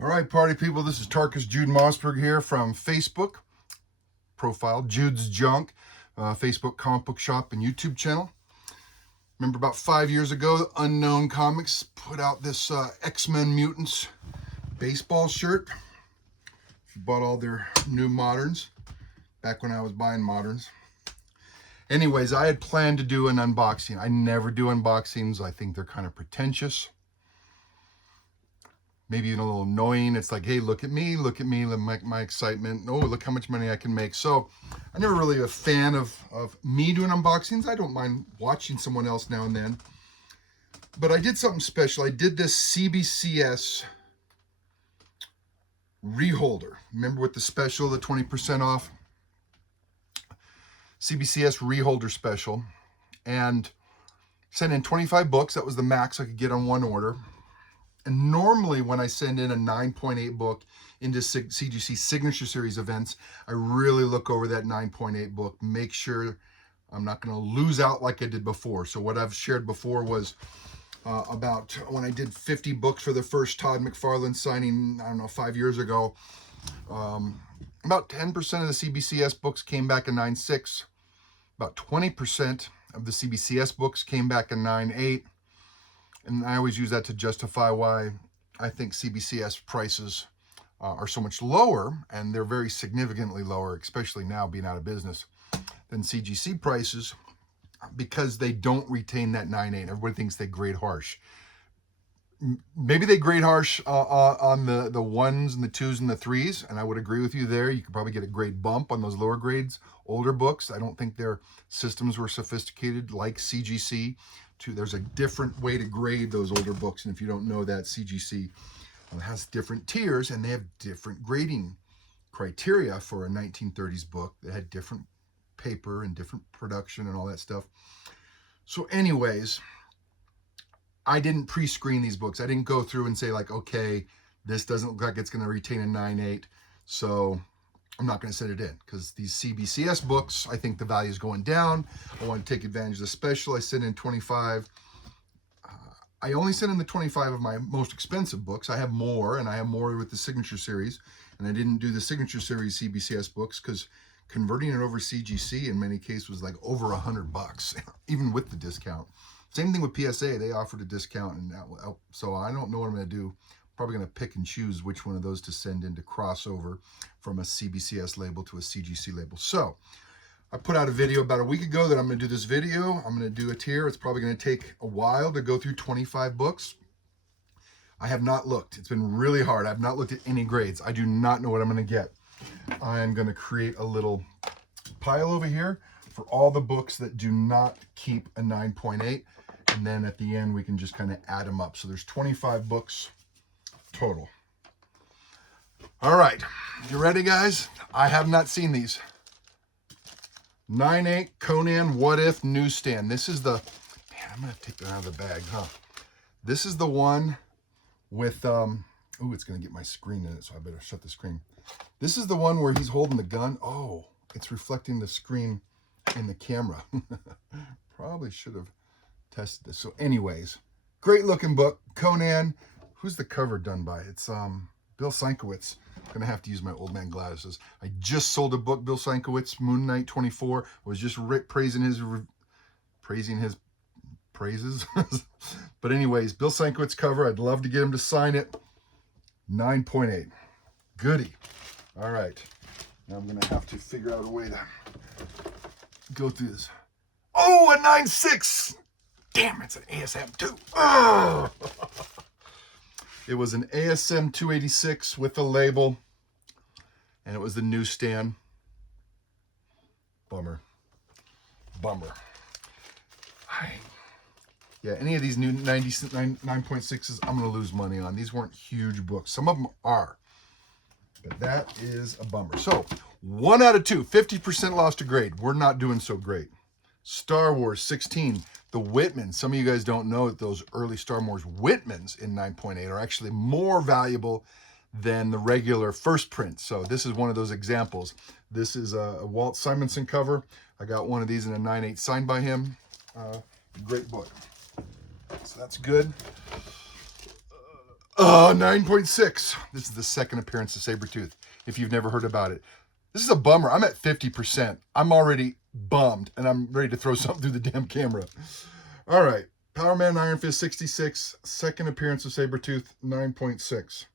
All right, party people, this is Tarkus Jude Mossberg here from Facebook profile, Jude's Junk, Facebook comic book shop and YouTube channel. Remember about 5 years ago, Unknown Comics put out this X-Men Mutants baseball shirt. Bought all their new moderns back when I was buying moderns. Anyways, I had planned to do an unboxing. I never do unboxings. I think they're kind of pretentious. Maybe even a little annoying. It's like, hey, look at me, my excitement. Oh, look how much money I can make. So I'm never really a fan of me doing unboxings. I don't mind watching someone else now and then. But I did something special. I did this CBCS reholder. Remember with the special, the 20% off? CBCS reholder special. And sent in 25 books. That was the max I could get on one order. And normally when I send in a 9.8 book into CGC Signature Series events, I really look over that 9.8 book, make sure I'm not going to lose out like I did before. So what I've shared before was about when I did 50 books for the first Todd McFarlane signing, I don't know, 5 years ago. About 10% of the CBCS books came back in 9.6. About 20% of the CBCS books came back in 9.8. And I always use that to justify why I think CBCS prices are so much lower, and they're very significantly lower, especially now being out of business, than CGC prices, because they don't retain that 9.8. Everybody thinks they grade harsh. Maybe they grade harsh on the ones and the twos and the threes, and I would agree with you there. You could probably get a grade bump on those lower grades, older books. I don't think their systems were sophisticated like CGC. There's a different way to grade those older books, and if you don't know that, CGC has different tiers, and they have different grading criteria for a 1930s book that had different paper and different production and all that stuff. So anyways, I didn't pre-screen these books. I didn't go through and say like, okay, this doesn't look like it's going to retain a 9.8, so I'm not going to send it in, because these CBCS books, I think the value is going down. I want to take advantage of the special. I sent in 25. I only sent in the 25 of my most expensive books. I have more, and I have more with the Signature Series, and I didn't do the Signature Series CBCS books because converting it over CGC in many cases was like over $100, even with the discount. Same thing with PSA. They offered a discount, and so I don't know what I'm going to do. Probably going to pick and choose which one of those to send into crossover from a CBCS label to a CGC label. So I put out a video about a week ago that I'm going to do this video. I'm going to do it here. It's probably going to take a while to go through 25 books. I have not looked. It's been really hard. I've not looked at any grades. I do not know what I'm going to get. I'm going to create a little pile over here for all the books that do not keep a 9.8. And then at the end, we can just kind of add them up. So there's 25 books total. All right, you ready, guys? I have not seen these. 9.8 Conan What If newsstand. This is the, man, I'm gonna take that out of the bag, huh? This is the one with, ooh, it's gonna get my screen in it, so I better shut the screen. This is the one where he's holding the gun. Oh, it's reflecting the screen in the camera. Probably should have tested this. So anyways, great looking book, Conan. Who's the cover done by? It's Bill Sienkiewicz. I'm gonna have to use my old man glasses. I just sold a book, Bill Sienkiewicz, Moon Knight 24. I was just praising his praises. But anyways, Bill Sienkiewicz cover. I'd love to get him to sign it. 9.8. Goody. All right. Now I'm gonna have to figure out a way to go through this. Oh, a 9.6. Damn, it's an ASM 2. Oh. It was an ASM 286 with the label, and it was the newsstand. Bummer. Yeah, any of these new 9.6s, I'm going to lose money on. These weren't huge books. Some of them are, but that is a bummer. So 1 out of 2, 50% lost a grade. We're not doing so great. Star Wars 16. The Whitman, some of you guys don't know that those early Star Wars Whitmans in 9.8 are actually more valuable than the regular first print. So this is one of those examples. This is a Walt Simonson cover. I got one of these in a 9.8 signed by him. Great book. So that's good. 9.6. This is the second appearance of Sabretooth, if you've never heard about it. This is a bummer. I'm at 50%. I'm already bummed, and I'm ready to throw something through the damn camera. All right. Power Man Iron Fist 66. Second appearance of Sabretooth, 9.6.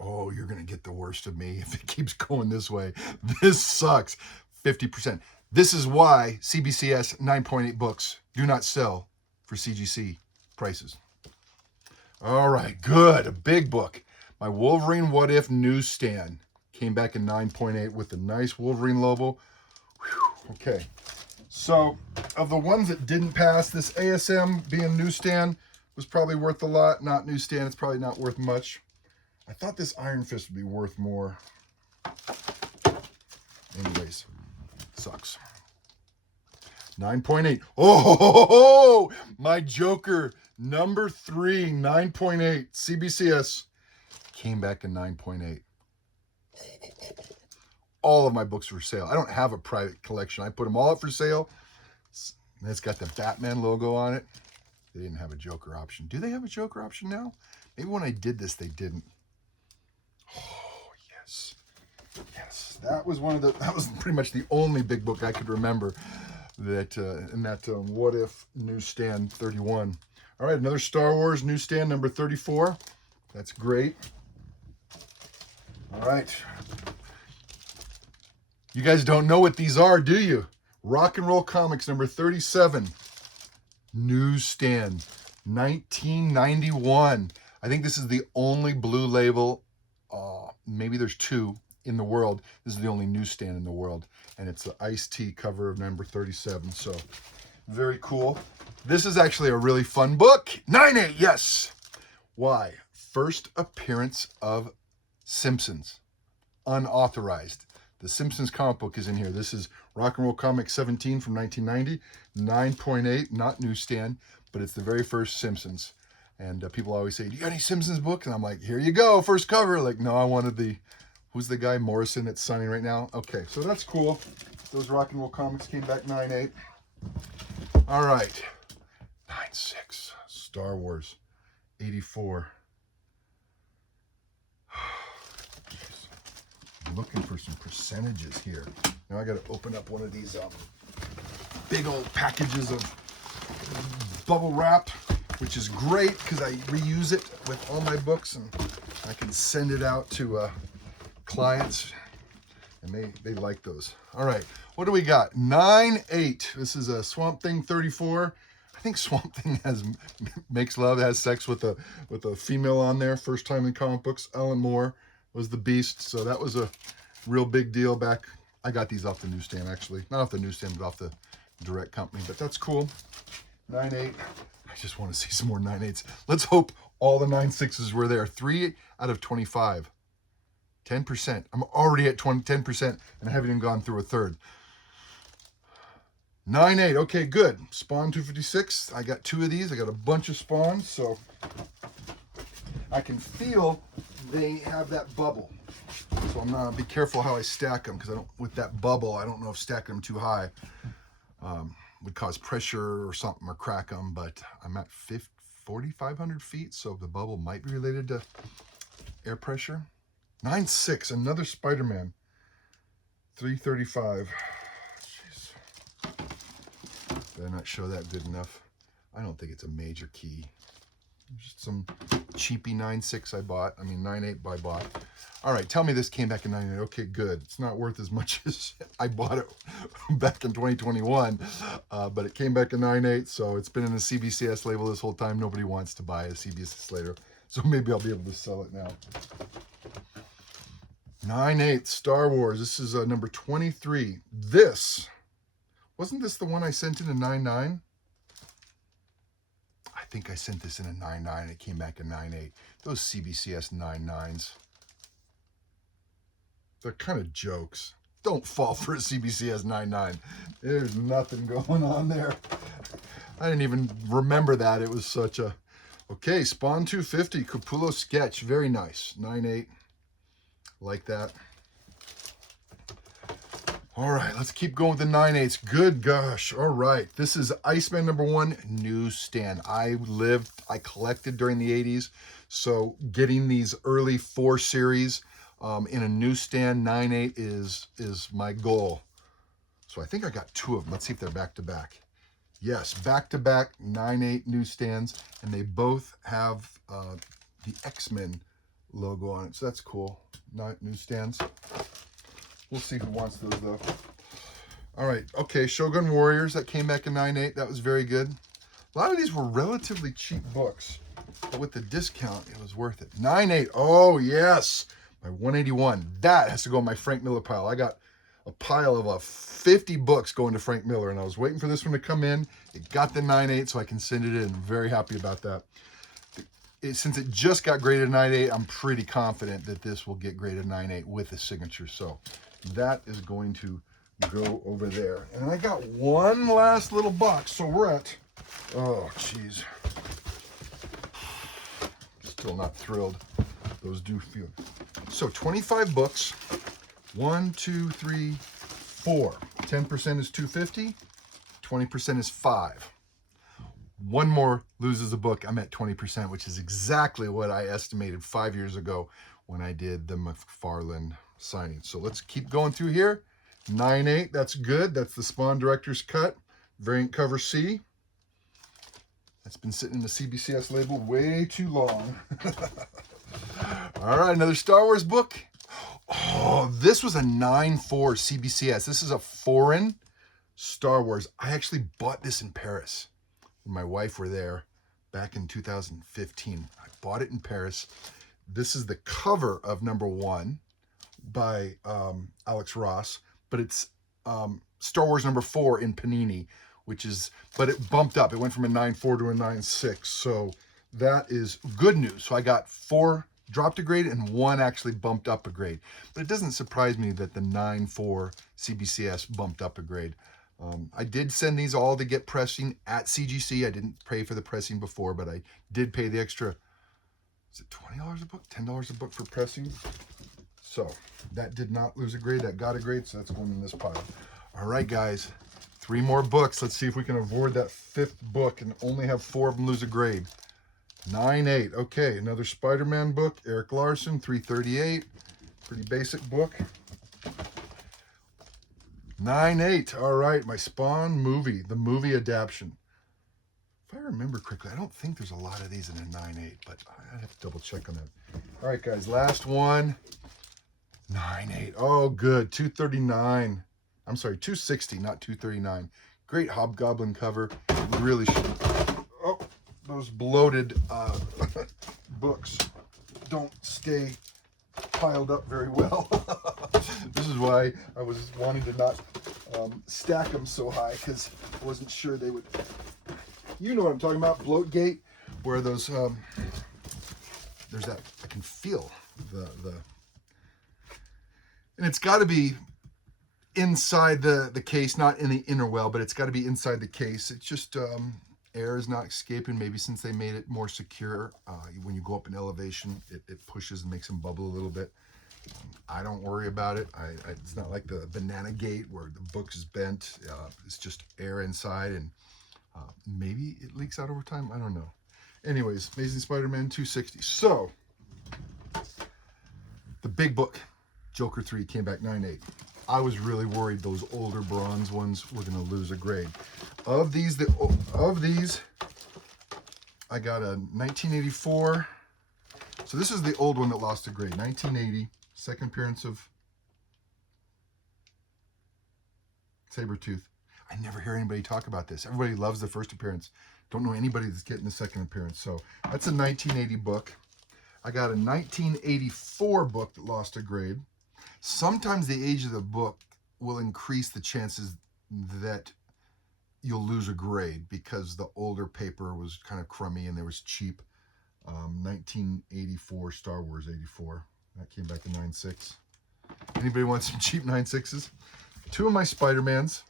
Oh, you're going to get the worst of me if it keeps going this way. This sucks. 50%. This is why CBCS 9.8 books do not sell for CGC prices. All right, good. A big book. My Wolverine What If newsstand came back in 9.8 with the nice Wolverine logo. Whew. Okay, so of the ones that didn't pass, this ASM being newsstand was probably worth a lot. Not newsstand, it's probably not worth much. I thought this Iron Fist would be worth more. Anyways, sucks. 9.8. Oh, my Joker number 3, 9.8. CBCS came back in 9.8. All of my books were for sale. I don't have a private collection. I put them all up for sale. And it's got the Batman logo on it. They didn't have a Joker option. Do they have a Joker option now? Maybe when I did this, they didn't. Oh, yes. Yes. That was pretty much the only big book I could remember that in that What If newsstand 31. All right, another Star Wars newsstand number 34. That's great. All right. You guys don't know what these are, do you? Rock and Roll Comics number 37. Newsstand, 1991. I think this is the only blue label, maybe there's 2 in the world. This is the only newsstand in the world. And it's the iced tea cover of number 37. So, very cool. This is actually a really fun book. 9.8, yes. Why? First appearance of Simpsons. Unauthorized. The Simpsons comic book is in here. This is Rock and Roll Comics 17 from 1990. 9.8, not newsstand, but it's the very first Simpsons. And people always say, do you got any Simpsons books? And I'm like, here you go, first cover. Like, no, I wanted the, who's the guy, Morrison, that's signing right now? Okay, so that's cool. Those Rock and Roll Comics came back 9.8. All right, 9.6, Star Wars, 84. I'm looking for some percentages here. Now I got to open up one of these big old packages of bubble wrap, which is great because I reuse it with all my books and I can send it out to clients and they like those. All right, what do we got? 9.8. This is a Swamp Thing 34. I think Swamp Thing makes love, has sex with a female on there. First time in comic books. Alan Moore was the Beast, so that was a real big deal back. I got these off the newsstand, actually. Not off the newsstand, but off the direct company, but that's cool. 9.8. I just want to see some more 9.8s. Let's hope all the 9.6s were there. 3 out of 25. 10%. I'm already at 10%, and I haven't even gone through a third. 9.8. Okay, good. Spawn 256. I got 2 of these. I got a bunch of spawns, so I can feel they have that bubble. So I'm gonna be careful how I stack them, because I don't, with that bubble, I don't know if stacking them too high would cause pressure or something or crack them, but I'm at 4,500 feet, so the bubble might be related to air pressure. 9.6, another Spider-Man. 335. Jeez. Did I not show that good enough? I don't think it's a major key. Just some cheapy 9.6 I bought. I mean, 9.8 I bought. All right, tell me this came back in 9.8. Okay, good. It's not worth as much as I bought it back in 2021, but it came back in 9.8, so it's been in the CBCS label this whole time. Nobody wants to buy a CBCS later, so maybe I'll be able to sell it now. 9.8, Star Wars. This is number 23. Wasn't this the one I sent in a 9.9? I think I sent this in a 9.9 and it came back a 9.8. Those CBCS 9.9s. They're kind of jokes. Don't fall for a CBCS 9.9. There's nothing going on there. I didn't even remember that. It was such a... Okay, Spawn 250, Capullo sketch. Very nice. 9.8. Like that. All right, let's keep going with the 9/8. Good gosh. All right. This is Iceman #1 newsstand. I collected during the 80s. So getting these early 4 series in a newsstand 9/8 is my goal. So I think I got 2 of them. Let's see if they're back to back. Yes, back to back 9/8 newsstands, and they both have the X-Men logo on it. So that's cool. Newsstands. We'll see who wants those though. All right, okay, Shogun Warriors, that came back in 9/8. That was very good. A lot of these were relatively cheap books, but with the discount, it was worth it. 9/8, oh yes, my 181. That has to go in my Frank Miller pile. I got a pile of 50 books going to Frank Miller, and I was waiting for this one to come in. It got the 9/8, so I can send it in. Very happy about that. Since it just got graded 9/8, I'm pretty confident that this will get graded 9/8 with a signature. So that is going to go over there. And I got one last little box. So we're at, oh, geez. Still not thrilled. Those do feel. So 25 books. 1, 2, 3, 4. 10% is 250. 20% is 5. One more loses a book. I'm at 20%, which is exactly what I estimated 5 years ago when I did the McFarlane signing. So let's keep going through here. 9/8, that's good. That's the Spawn Director's Cut. Variant cover C. That's been sitting in the CBCS label way too long. All right, another Star Wars book. Oh, this was a 9/4 CBCS. This is a foreign Star Wars. I actually bought this in Paris when my wife were there back in 2015. I bought it in Paris. This is the cover of #1 by Alex Ross, but it's Star Wars #4 in Panini, but it bumped up. It went from a 9/4 to a 9/6. So that is good news. So I got 4 dropped a grade and 1 actually bumped up a grade. But it doesn't surprise me that the 9/4 CBCS bumped up a grade. I did send these all to get pressing at CGC. I didn't pay for the pressing before, but I did pay the extra, is it $20 a book? $10 a book for pressing? So that did not lose a grade. That got a grade, so that's going in this pile. All right, guys, 3 more books. Let's see if we can avoid that 5th book and only have 4 of them lose a grade. 9/8. Okay, another Spider-Man book. Eric Larson, 338. Pretty basic book. 9/8. All right, my Spawn movie, the movie adaptation. If I remember correctly, I don't think there's a lot of these in a 9/8, but I have to double check on that. All right, guys, last one. 9/8. Oh, good. 239. I'm sorry, 260, not 239. Great Hobgoblin cover. Really should. Oh, those bloated books don't stay piled up very well. This is why I was wanting to not stack them so high, because I wasn't sure they would. You know what I'm talking about, bloat gate, where those there's that, I can feel the and it's got to be inside the case, not in the inner well, but it's got to be inside the case. It's just air is not escaping. Maybe since they made it more secure, when you go up in elevation, it pushes and makes them bubble a little bit. I don't worry about it. It's not like the banana gate where the book is bent. It's just air inside, and maybe it leaks out over time. I don't know. Anyways, Amazing Spider-Man 260. So, the big book, Joker 3, came back 9/8. I was really worried those older bronze ones were going to lose a grade. Of these, I got a 1984. So this is the old one that lost a grade. 1980, second appearance of Sabretooth. I never hear anybody talk about this. Everybody loves the first appearance. Don't know anybody that's getting the second appearance. So that's a 1980 book. I got a 1984 book that lost a grade. Sometimes the age of the book will increase the chances that you'll lose a grade because the older paper was kind of crummy and there was cheap. 1984 Star Wars 84. That came back in 9/6. Anybody want some cheap 9/6s? 2 of my Spider-Mans.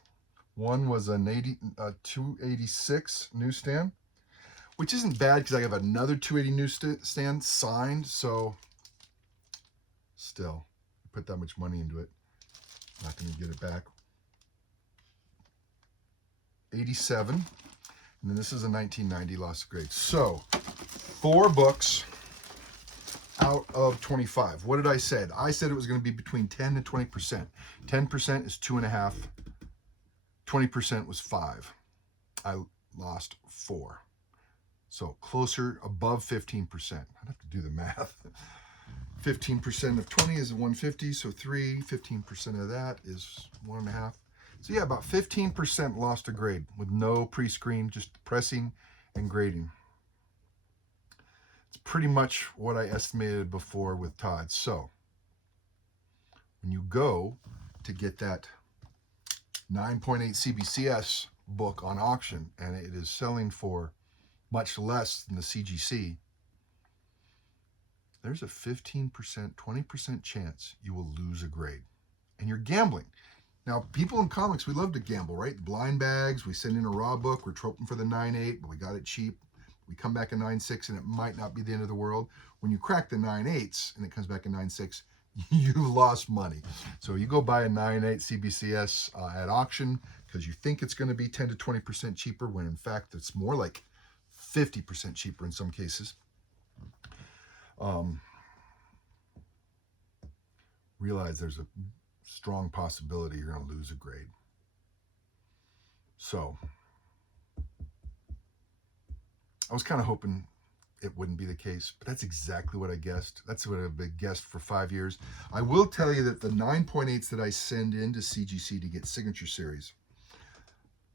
One was a 286 newsstand, which isn't bad because I have another 280 newsstand signed. So still, put that much money into it, not going to get it back. 87. And then this is a 1990 lost grade. So 4 books out of 25. What did I say? I said it was going to be between 10 and 20%. 10% is 2.5. 20% was 5. I lost 4. So closer, above 15%. I'd have to do the math. 15% of 20 is 150, so 3. 15% of that is 1.5. So yeah, about 15% lost a grade with no pre-screen, just pressing and grading. It's pretty much what I estimated before with Todd. So when you go to get that 9.8 CBCS book on auction and it is selling for much less than the CGC, there's a 15%, 20% chance you will lose a grade. And you're gambling. Now, people in comics, we love to gamble, right? Blind bags, we send in a raw book, we're hoping for the 9.8, but we got it cheap. We come back a 9.6 and it might not be the end of the world. When you crack the 9.8s and it comes back a 9.6, you lost money. So you go buy a 9.8 CBCS at auction because you think it's going to be 10 to 20% cheaper, when in fact it's more like 50% cheaper in some cases. Realize there's a strong possibility you're going to lose a grade. So I was kind of hoping it wouldn't be the case, but that's exactly what I guessed. That's what I've been guessed for 5 years. I will tell you that the 9.8s that I send into CGC to get signature series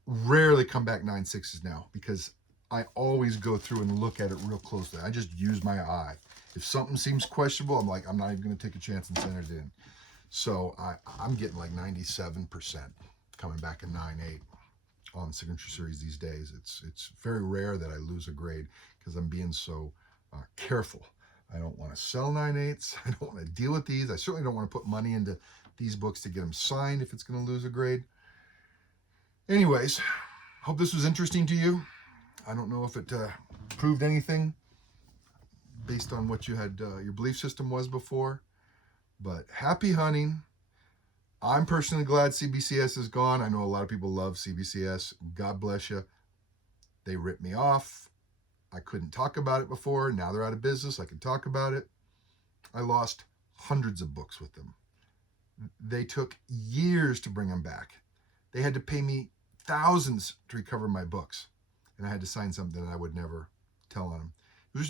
rarely come back 9.6s now, because I always go through and look at it real closely. I just use my eye. If something seems questionable, I'm like, I'm not even going to take a chance and send it in. So I'm getting like 97% coming back in 9.8 on signature series these days. It's very rare that I lose a grade because I'm being so careful. I don't want to sell 9.8s. I don't want to deal with these. I certainly don't want to put money into these books to get them signed if it's going to lose a grade. Anyways, hope this was interesting to you. I don't know if it proved anything based on what you had your belief system was before, but happy hunting. I'm personally glad CBCS is gone. I know a lot of people love CBCS. God bless you. They ripped me off. I couldn't talk about it before. Now they're out of business. I can talk about it. I lost hundreds of books with them. They took years to bring them back. They had to pay me thousands to recover my books. And I had to sign something that I would never tell on them.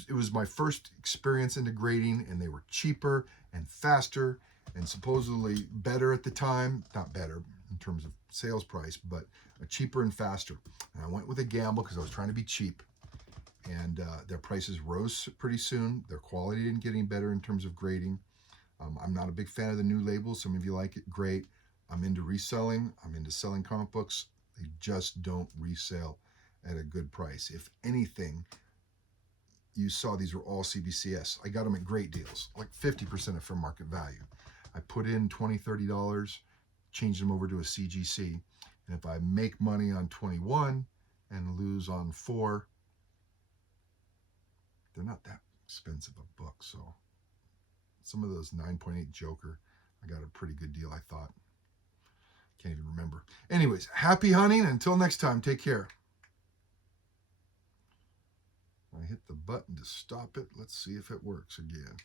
It was my first experience into grading, and they were cheaper and faster and supposedly better at the time. Not better in terms of sales price, but cheaper and faster. And I went with a gamble because I was trying to be cheap. And their prices rose pretty soon. Their quality didn't get any better in terms of grading. I'm not a big fan of the new labels. Some of you like it, great. I'm into reselling. I'm into selling comic books. They just don't resell at a good price. If anything, you saw these were all CBCS. I got them at great deals, like 50% of fair market value. I put in $20, $30, changed them over to a CGC. And if I make money on 21 and lose on 4, they're not that expensive a book. So some of those 9.8 Joker, I got a pretty good deal, I thought. Can't even remember. Anyways, happy hunting. Until next time, take care. I hit the button to stop it. Let's see if it works again.